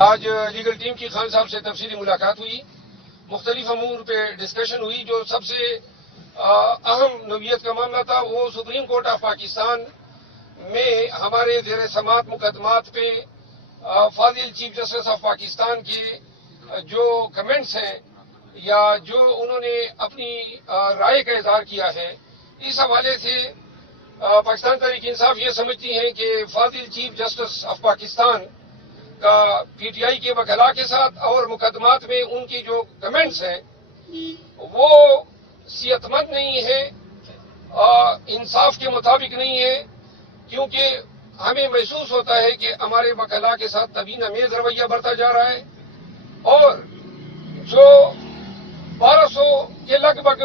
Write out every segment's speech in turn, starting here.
آج legal team کی خان صاحب سے تفصیلی ملاقات ہوئی، مختلف امور پہ ڈسکشن ہوئی۔ جو سب سے اہم نوعیت کا معاملہ تھا وہ سپریم کورٹ آف پاکستان میں ہمارے زیر سماعت مقدمات پہ فاضل چیف جسٹس آف پاکستان کے جو کمنٹس ہیں یا جو انہوں نے اپنی رائے کا اظہار کیا ہے، اس حوالے سے پاکستان تحریک انصاف یہ سمجھتی ہے کہ فاضل چیف جسٹس آف پاکستان کا پی ٹی آئی کے وکلاء کے ساتھ اور مقدمات میں ان کی جو کمنٹس ہیں وہ صحت مند نہیں ہے، انصاف کے مطابق نہیں ہے، کیونکہ ہمیں محسوس ہوتا ہے کہ ہمارے وکلاء کے ساتھ تبیین امیز رویہ برتا جا رہا ہے، اور جو 1200 کے لگ بھگ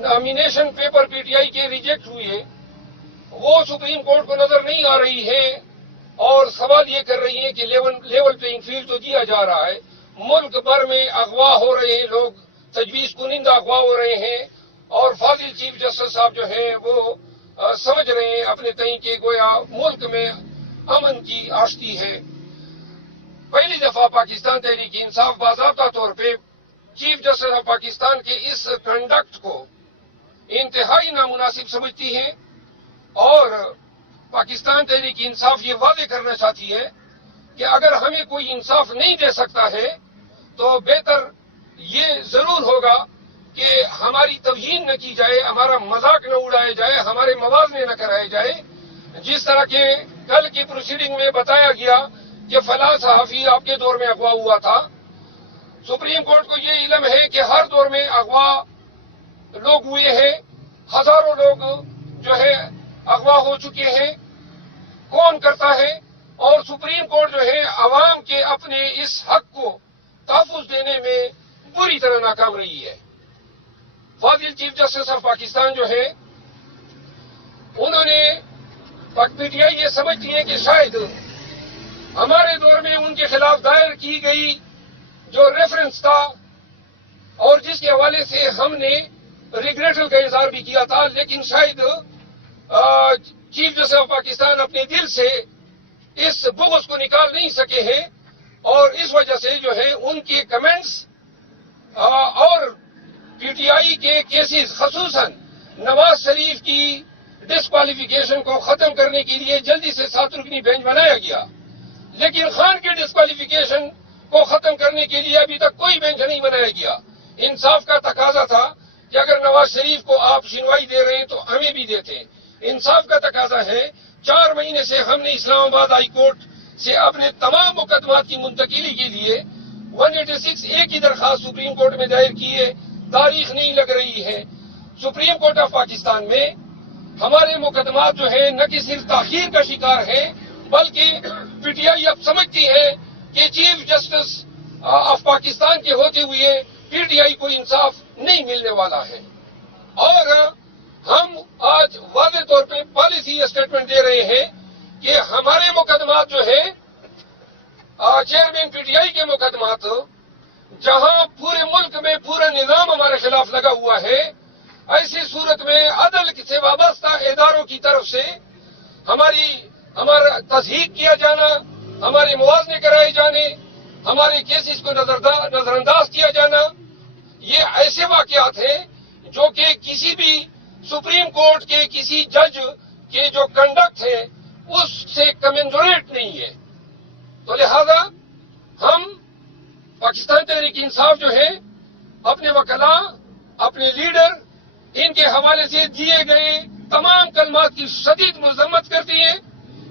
nomination paper P T I کے ریجیکٹ ہوئے وہ سپریم کورٹ کو نظر نہیں آ رہی ہے، اور سوال یہ کر رہی ہے کہ لیول پلینگ فیلڈ تو دیا جا رہا ہے، ملک بھر میں اغوا ہو رہے ہیں لوگ، تجویز کنندہ اغوا ہو رہے ہیں، اور فاضل چیف جسٹس صاحب جو ہیں وہ سمجھ رہے ہیں اپنے تئیں کہ گویا ملک میں امن کی آشتی ہے۔ پہلی دفعہ پاکستان تحریک انصاف باضابطہ طور پہ چیف جسٹس آف پاکستان کے اس کنڈکٹ کو انتہائی نامناسب سمجھتی ہے، اور پاکستان تحریک انصاف یہ واضح کرنا چاہتی ہے کہ اگر ہمیں کوئی انصاف نہیں دے سکتا ہے تو بہتر یہ ضرور ہوگا کہ ہماری توہین نہ کی جائے، ہمارا مذاق نہ اڑایا جائے، ہمارے موازنے نہ کرائے جائے۔ جس طرح کے کل کی پروسیڈنگ میں بتایا گیا کہ فلاں صحافی آپ کے دور میں اغوا ہوا تھا، سپریم کورٹ کو یہ علم ہے کہ ہر دور میں اغوا لوگ ہوئے ہیں، ہزاروں لوگ جو ہے اغوا ہو چکے ہیں، کون کرتا ہے، اور سپریم کورٹ جو ہے عوام کے اپنے اس حق کو تحفظ دینے میں بری طرح ناکام رہی ہے۔ فاضل چیف جسٹس آف پاکستان جو ہے انہوں نے پی ٹی آئی یہ سمجھتی ہے کہ شاید ہمارے دور میں ان کے خلاف دائر کی گئی جو ریفرنس تھا اور جس کے حوالے سے ہم نے ریگریٹل کا اظہار بھی کیا تھا، لیکن شاید چیف جسٹس آف پاکستان اپنے دل سے اس بغض کو نکال نہیں سکے ہیں، اور اس وجہ سے جو ہے ان کے کمنٹس اور پی ٹی آئی کے کیسز خصوصاً نواز شریف کی ڈسکوالیفیکیشن کو ختم کرنے کے لیے جلدی سے 7 رکنی بینچ بنایا گیا، لیکن خان کی ڈسکوالیفیکیشن کو ختم کرنے کے لیے ابھی تک کوئی بینچ نہیں بنایا گیا۔ انصاف کا تقاضا تھا کہ اگر نواز شریف کو آپ سنوائی دے رہے ہیں تو ہمیں بھی دیتے۔ انصاف کا تقاضا ہے 4 مہینے سے ہم نے اسلام آباد ہائی کورٹ سے اپنے تمام مقدمات کی منتقلی کے لیے 186A کی درخواست سپریم کورٹ میں دائر کی ہے، تاریخ نہیں لگ رہی ہے۔ سپریم کورٹ آف پاکستان میں ہمارے مقدمات جو ہیں نہ کہ صرف تاخیر کا شکار ہیں، بلکہ پی ٹی آئی اب سمجھتی ہے کہ چیف جسٹس آف پاکستان کے ہوتے ہوئے پی ٹی آئی کو انصاف نہیں ملنے والا ہے، اور ہم آج واضح طور پہ پالیسی اسٹیٹمنٹ دے رہے ہیں کہ ہمارے مقدمات جو ہیں چیئرمین پی ٹی آئی کے مقدمات، جہاں پورے ملک میں پورا نظام ہمارے خلاف لگا ہوا ہے، ایسی صورت میں عدل سے وابستہ اداروں کی طرف سے ہمارا تصحیح کیا جانا، ہمارے موازنے کرائے جانے، ہمارے کیسز کو نظر انداز کیا جانا، یہ ایسے واقعات ہیں جو کہ کسی بھی سپریم کورٹ کے کسی جج کے جو کنڈکٹ ہے اس سے کمنزوریٹ نہیں ہے۔ تو لہذا ہم پاکستان تحریک انصاف جو ہے اپنے وکلاء، اپنے لیڈر، ان کے حوالے سے دیے گئے تمام کلمات کی شدید مذمت کرتی ہیں،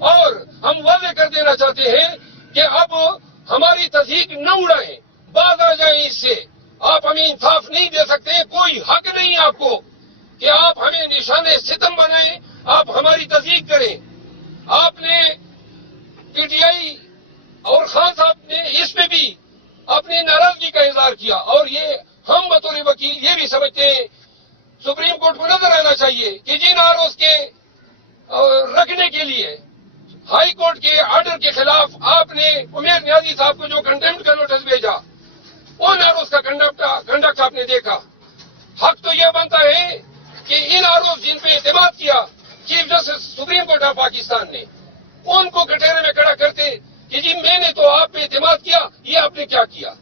اور ہم واضح کر دینا چاہتے ہیں کہ اب ہماری تصدیق نہ اڑائیں، باز آ جائیں اس سے۔ آپ ہمیں انصاف نہیں دے سکتے، کوئی حق نہیں آپ کو کہ آپ ہمیں نشان ستم بنائیں، آپ ہماری تصدیق کریں۔ آپ نے پی ٹی آئی اور خان صاحب نے اس پہ بھی اپنی ناراضگی کا اظہار کیا، اور یہ ہم بطور وکیل یہ بھی سمجھتے ہیں سپریم کورٹ کو نظر آنا چاہیے کہ جن آروز کے رکھنے کے لیے ہائی کورٹ کے آرڈر کے خلاف آپ نے عمیر نیازی صاحب کو جو کنٹمپٹ کا نوٹس بھیجا، ان آروز کا کنڈکٹ آپ نے دیکھا۔ حق تو یہ بنتا ہے کہ ان آروز جن پہ اعتماد کیا chief justice supreme court of Pakistan نے، ان کو کٹہرے میں کھڑا کرتے کہ جی میں نے تو آپ پہ اعتماد بات کیا یہ آپ نے کیا کیا؟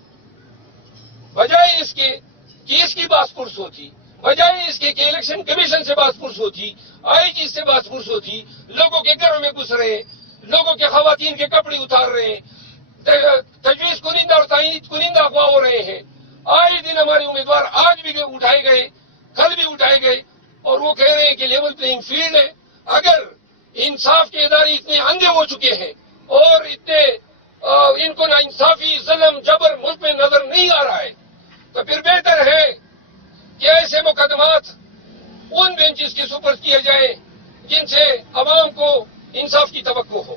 بجائے اس کے کہ اس کی بات پرس ہوتی، بجائے اس کے کہ الیکشن کمیشن سے بات پرس ہوتی، آئی جی سے بات پرس ہوتی، لوگوں کے گھروں میں گھس رہے ہیں، لوگوں کے خواتین کے کپڑے اتار رہے ہیں، تجویز کنندہ اور تعین کنندہ افواہ ہو رہے ہیں، آئے دن ہمارے امیدوار آج بھی اٹھائے گئے، کل بھی اٹھائے گئے، اور وہ کہہ رہے ہیں کہ لیول پلینگ فیلڈ ہے۔ اگر انصاف کے ادارے اتنے اندھے ہو چکے ہیں اور اتنے ان کو نا انصافی، ظلم، جبر ملک میں نظر نہیں آ رہا ہے، تو پھر بہتر ہے کہ ایسے مقدمات ان بینچز کے سپرد کیے جائیں جن سے عوام کو انصاف کی توقع ہو۔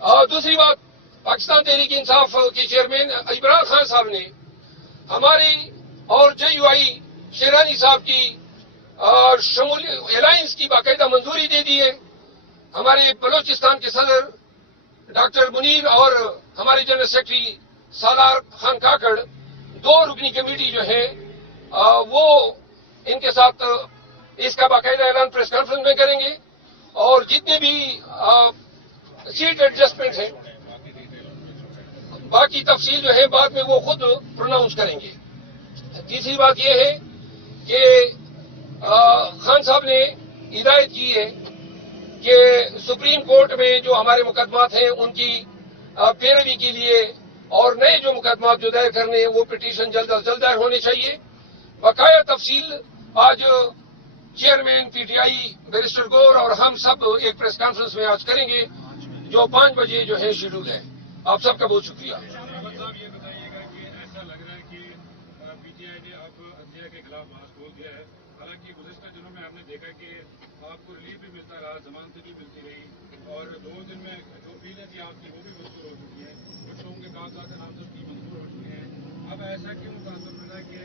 اور دوسری بات، پاکستان تحریک انصاف کے چیئرمین عمران خان صاحب نے ہماری اور جے یو آئی شیرانی صاحب کی الائنس کی باقاعدہ منظوری دے دی ہے۔ ہمارے بلوچستان کے صدر ڈاکٹر منیر اور ہمارے جنرل سیکرٹری سالار خان کاکڑ 2 رکنی کمیٹی جو ہے وہ ان کے ساتھ اس کا باقاعدہ اعلان پریس کانفرنس میں کریں گے، اور جتنے بھی سیٹ ایڈجسٹمنٹ ہیں باقی تفصیل جو ہے بعد میں وہ خود پروناؤنس کریں گے۔ تیسری بات یہ ہے کہ خان صاحب نے ہدایت کی ہے کہ سپریم کورٹ میں جو ہمارے مقدمات ہیں ان کی پیروی کے لیے اور نئے جو مقدمات جو دائر کرنے ہیں وہ پٹیشن جلد از جلد دائر ہونے چاہیے۔ بقایا تفصیل آج chairman P T I barrister گور اور ہم سب ایک پریس کانفرنس میں آج کریں گے جو 5 بجے جو ہے شیڈول ہے۔ آپ سب کا بہت شکریہ۔ صاحب یہ بتائیے گا کہ ایسا لگ رہا ہے کہ پی ٹی آئی نے اب عدلیہ کے خلاف مارچ کھول دیا ہے، حالانکہ گزشتہ دنوں میں ہم نے دیکھا کہ آپ کو ریلیف بھی ملتا رہا، ضمانتیں بھی ملتی رہی، اور 2 دن میں جو اپیلیں تھی آپ کی وہ بھی منظور ہو چکی ہیں، کچھ لوگوں کے کاغذات نامزدگی منظور ہو چکے ہیں۔ اب ایسا کیوں تاثر ملا کہ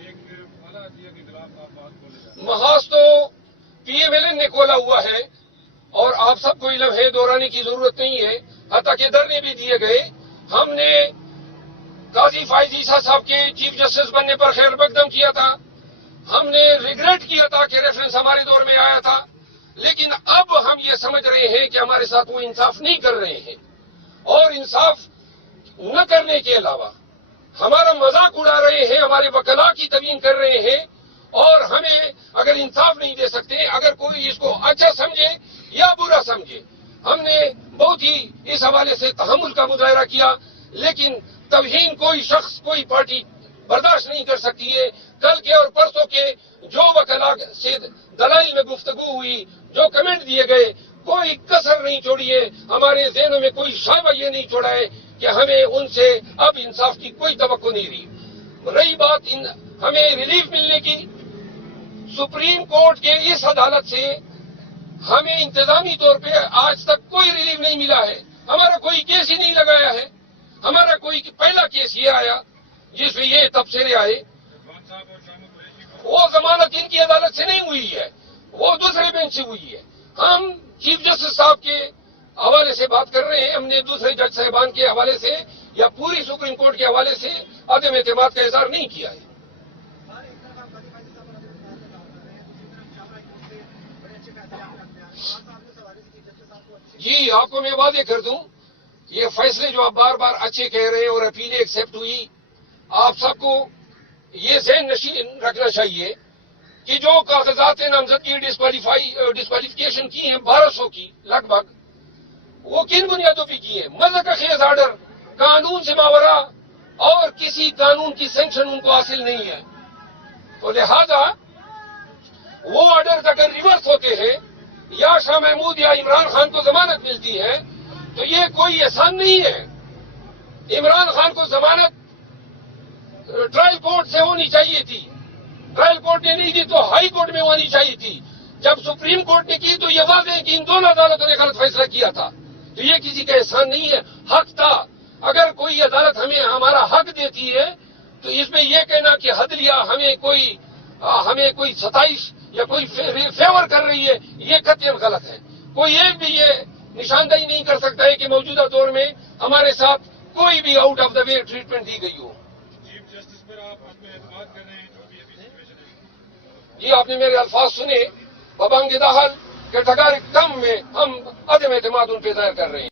ایک اعلیٰ عدلیہ کے خلاف آپ بات کھولے جائیں؟ محاذ تو پی ایم ایل این نے کھولا ہوا ہے اور آپ سب کو علم ہے، دہرانے کی ضرورت نہیں ہے، حتیٰ کہ دھرنے بھی دیے گئے۔ ہم نے قاضی فائز عیسیٰ صاحب کے چیف جسٹس بننے پر خیر مقدم کیا تھا، ہم نے ریگریٹ کیا تھا کہ ریفرنس ہمارے دور میں آیا تھا، لیکن اب ہم یہ سمجھ رہے ہیں کہ ہمارے ساتھ وہ انصاف نہیں کر رہے ہیں، اور انصاف نہ کرنے کے علاوہ ہمارا مذاق اڑا رہے ہیں، ہمارے وکلاء کی توہین کر رہے ہیں، اور ہمیں اگر انصاف نہیں دے سکتے، اگر کوئی اس کو اچھا سمجھے یا برا سمجھے۔ ہم نے بہت ہی اس حوالے سے تحمل کا مظاہرہ کیا، لیکن توہین کوئی شخص، کوئی پارٹی برداشت نہیں کر سکتی ہے۔ کل کے اور پرسوں کے جو وکلاء سے دلائل میں گفتگو ہوئی، جو کمنٹ دیے گئے، کوئی کسر نہیں چھوڑی ہے، ہمارے ذہنوں میں کوئی شائبہ یہ نہیں چھوڑا ہے کہ ہمیں ان سے اب انصاف کی کوئی توقع نہیں رہی۔ رہی بات ہمیں ریلیف ملنے کی، سپریم کورٹ کے اس عدالت سے ہمیں انتظامی طور پہ آج تک کوئی ریلیف نہیں ملا ہے، ہمارا کوئی کیس ہی نہیں لگایا ہے۔ ہمارا کوئی پہلا کیس یہ آیا جس میں یہ تبصرے آئے، وہ ضمانت ان کی عدالت سے نہیں ہوئی ہے، وہ دوسرے بینچ سے ہوئی ہے۔ ہم چیف جسٹس صاحب کے حوالے سے بات کر رہے ہیں، ہم نے دوسرے جج صاحبان کے حوالے سے یا پوری سپریم کورٹ کے حوالے سے عدم اعتماد کا اظہار نہیں کیا ہے۔ جی آپ کو میں واضح کر دوں، یہ فیصلے جو آپ بار بار اچھے کہہ رہے ہیں اور اپیلیں ایکسیپٹ ہوئی، آپ سب کو یہ ذہن نشین رکھنا چاہیے کہ جو کاغذات نامزدگی ڈسکوالیفیکیشن کی ہیں 1200 کی لگ بھگ، وہ کن بنیادوں پہ کی ہیں؟ مذہب کا خیز آرڈر، قانون سے ماورا اور کسی قانون کی سینکشن ان کو حاصل نہیں ہے، تو لہذا وہ آرڈر اگر ریورس ہوتے ہیں یا شاہ محمود یا عمران خان کو ضمانت ملتی ہے تو یہ کوئی احسان نہیں ہے۔ عمران خان کو ضمانت ٹرائل کورٹ سے ہونی چاہیے تھی، ٹرائل کورٹ نے نہیں دی تو ہائی کورٹ میں ہونی چاہیے تھی۔ جب سپریم کورٹ نے کی تو یہ واضح ہے کہ ان دونوں عدالتوں نے غلط فیصلہ کیا تھا، تو یہ کسی کا احسان نہیں ہے، حق تھا۔ اگر کوئی عدالت ہمیں ہمارا حق دیتی ہے تو اس میں یہ کہنا کہ عدلیہ ہمیں کوئی ستائش یا کوئی فیور کر رہی ہے، یہ قطعاً غلط ہے۔ کوئی ایک بھی یہ نشاندہی نہیں کر سکتا ہے کہ موجودہ دور میں ہمارے ساتھ کوئی بھی out of the way treatment دی گئی ہو۔ چیف جسٹس پر آپ اپنے اعتماد کر رہے ہیں جو بھی ابھی سچویشن ہے؟ جی آپ نے میرے الفاظ سنے، ببانگ داخل کے ٹھگار کم میں ہم عدم اعتماد ان پہ ظاہر کر رہے ہیں۔